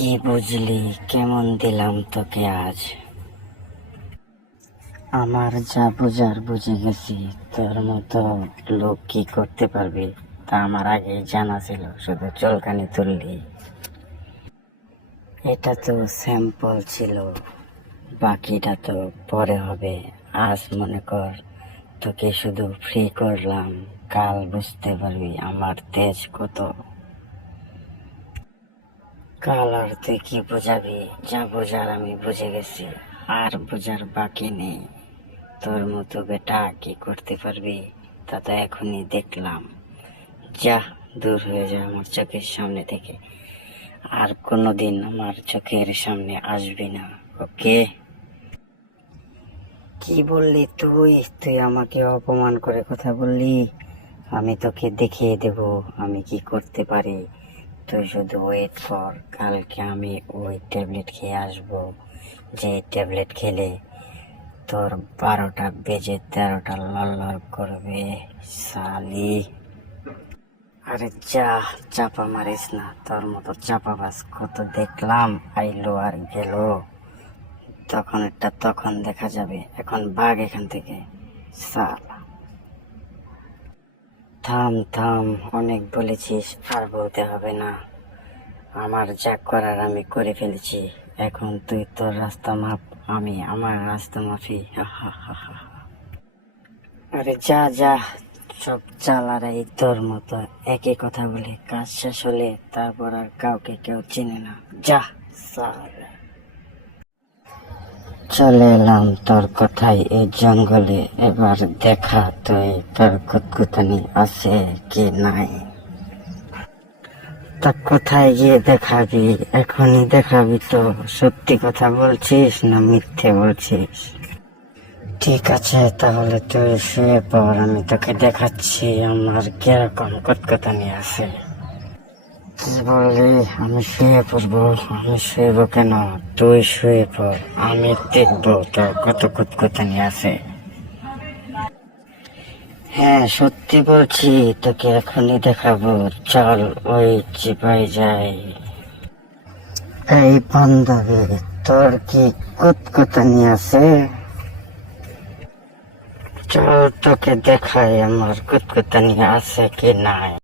কি বুঝলি কেমন দিলাম তোকে আজ? আমার যা বুঝার বুঝে গেছি, তোর মতো লোক কি করতে পারবি তা আমার আগে জানা ছিল, শুধু চলকানি তুললি। এটা তো স্যাম্পল ছিল, বাকিটা তো পরে হবে। আজ মনে কর তোকে শুধু ফ্রি করলাম, কাল বুঝতে পারবি আমার তেজ কত। কাল আর তুই কি বোঝাবি? যা বোঝার আমি বুঝে গেছি, আর বোঝার বাকি নেই। তোর মতো বেটা কি করতে পারবি তা তো এখনই দেখলাম। যা, দূর হয়ে যা আমার চোখের সামনে থেকে, আর কোনোদিন আমার চোখের সামনে আসবি না, ওকে? কি বললি তুই? তুই আমাকে অপমান করে কথা বললি। আমি তোকে দেখিয়ে দেব আমি কি করতে পারি। তুই শুধু ওয়েট কর, কালকে আমি ওই ট্যাবলেট খেয়ে আসবো, যে ট্যাবলেট খেলে তোর 12টা বেজে 13টা লড় করবে শালি। আরে যা, চাপা মারিস না, তোর মতো চাপাবাজ কত দেখলাম, আইলো আর গেল। তখন একটা তখন দেখা যাবে, এখন ভাগ এখান থেকে শালা। থাম থাম, অনেক বলেছিস, আর বলতে হবে না। আমার যা করার আমি করে ফেলেছি, এখন তুই তোর রাস্তা মাপ, আমি আমার রাস্তা মাফি। আরে যা যা, সব চালারাই তোর মতো একই কথা বলে কাজ শেষ হলে তারপর আর কাউকে কেউ চিনে না। যা শালা। চলে এলাম তোর কথাই এই জঙ্গলে, এবার দেখা তুই তোর কুতকুতানি আছে কি নাই। তা কোথায় গিয়ে দেখাবি? এখনই দেখাবি তো? সত্যি কথা বলছিস না মিথ্যে বলছিস? ঠিক আছে, তাহলে তুই শুয়ে পড়, আমি তোকে দেখাচ্ছি আমার কিরকম কুতকুতানি আছে। কি বললি? আমি শুয়ে পড়বো? আমি শুয়েবো কেন? তুই শুয়ে পড়, আমি দেখবো তোর কত কুতকুতানি আছে। হ্যাঁ সত্যি বলছি, তোকে এখনই দেখাবো, চল ওই চিপাই যাই। এই বান্ধবী, তোর কি কুতকুতানি আছে? চল তোকে দেখাই আমার কুতকুতানি আছে কি নাই।